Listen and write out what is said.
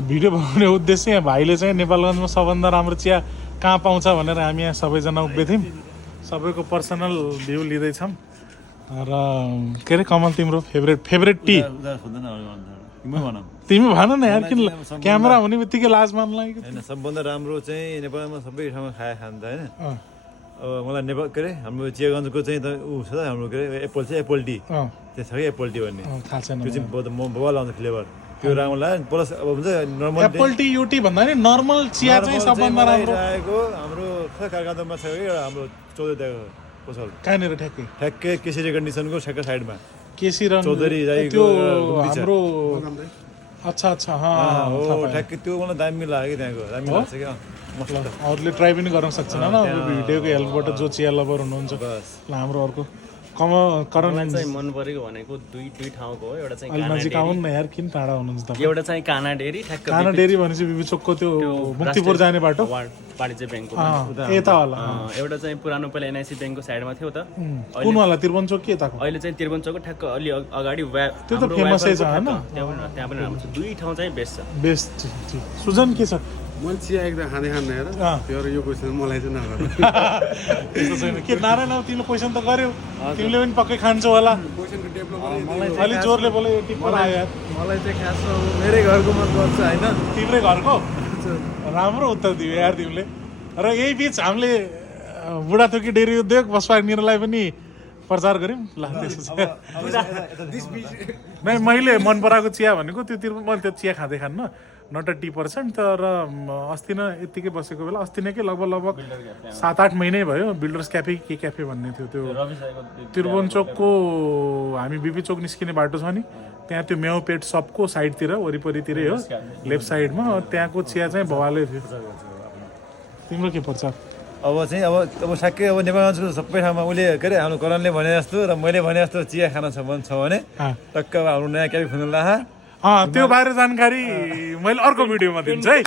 Video बनाउने उद्देश्य यहाँ भाइले चाहिँ नेपालगञ्जमा सबभन्दा राम्रो चिया कहाँ पाउँछ भनेर हामी यहाँ सबैजना उभिएको थियौँ। सबैको पर्सनल भ्यू लिँदैछौँ र के अरे कमल तिम्रो फेभरेट टी तिमी भन न यार किन क्यामेरा हुने बित्तिकै लाज मार्न लागेको होइन सबभन्दा राम्रो चाहिँ नेपालमा सबै ठाउँमा खान्छ होइन। अब मलाई नेपाल के अरे हाम्रो चियागञ्जको चाहिँ त ऊ छ त हाम्रो के अरे एप्पल टी त्यो छ कि एप्पल टी भन्ने थाहा छैन त्यो चाहिँ बहुत बवाल आउँछ फ्लेभर त्यो राम्रो लाग्यो प्लस अब हुन्छ नर्मल एप्पल टी यो टी भन्दा नि नर्मल चिया चाहिँ सबभन्दा राम्रो आएको हाम्रो कारखानामा छ कि एउटा हाम्रो 14 त्यहाँको पसल कहाँनिर ठ्याक्कै केसी कन्डिसनको ठ्याक्कै साइडमा केसी र चौधरी त्यो हाम्रो अच्छा हो ठ्याक्कै त्यो मलाई दामी लाग्यो कि त्यहाँको दामी लाग्छ कि मस्त अरूले ट्राई पनि गर्न सक्छन् होइन भिडियोको हेल्पबाट जो चिया लभर हुनुहुन्छ ल हाम्रो अर्को करण चाहिँ मन परेको भनेको दुई ठाउँको हो। एउटा चाहिँ अलि नजिक आउनु न यार किन टाढा हुनुहुन्छ तपाईँ। एउटा चाहिँ काना डेरी ठ्याक्क काना डेरी भनेपछि बिबी चोकको त्यो मुक्तिपुर जाने बाटो वाणिज्य ब्याङ्कको यता होला। एउटा चाहिँ पुरानो पहिला एनआइसी ब्याङ्कको साइडमा थियो त कुन वाला त्रिभुवन चोक के यताको अहिले चाहिँ त्रिभुवन चोकको ठ्याक्क अलि अगाडि त्यो त फेमसै छ होइन त्यहाँ पनि राम्रो छ। दुई ठाउँ चाहिँ बेस्ट छ। बेस्ट सुजन के छ मैले चिया एकदम खाँदै खान्न हेर त्यो यो क्वेसन मलाई चाहिँ नगर त्यस्तो छैन के नारायण अब तिमीले क्वेसन त गर्यौ तिमीले पनि पक्कै खान्छौ होला क्वेसनको डेभलप अलि जोरले बोले टिप्पर आयो यार मलाई चाहिँ खासमा मेरै घरको मन पर्छ होइन तिम्रै घरको राम्रो उत्तर दियो यार तिमीले। र यही बिच हामीले बुढाथोकी डेरी उद्योग बसपा निरलाई पनि प्रचार गऱ्यौँ ल त्यसो नै मैले मन पराएको चिया भनेको त्यो मैले त्यो चिया खाँदै खान्न नट a टी पर्सेन्ट तर अस्ति न यत्तिकै बसेको बेला अस्ति नै के लगभग 7-8 महिनै भयो बिल्डर्स क्याफे के क्याफे भन्ने थियो त्यो त्रिभुवन चोकको हामी बिपी चोक निस्किने बाटो छ नि त्यहाँ त्यो म्याउ पेट सपको साइडतिर वरिपरितिरै हो लेफ्ट साइडमा त्यहाँको चिया चाहिँ भवालै थियो। तिम्रो के पर्छ अब चाहिँ अब ठ्याक्कै अब नेपालमा सबै ठाउँमा उसले के अरे हाम्रो करणले भने जस्तो र मैले भने जस्तो चिया खान मन छ भने टक्क अब हाम्रो नयाँ क्याफे खुल्नु ला त्यो बारे जानकारी मैले अर्को भिडियोमा दिन्छु है।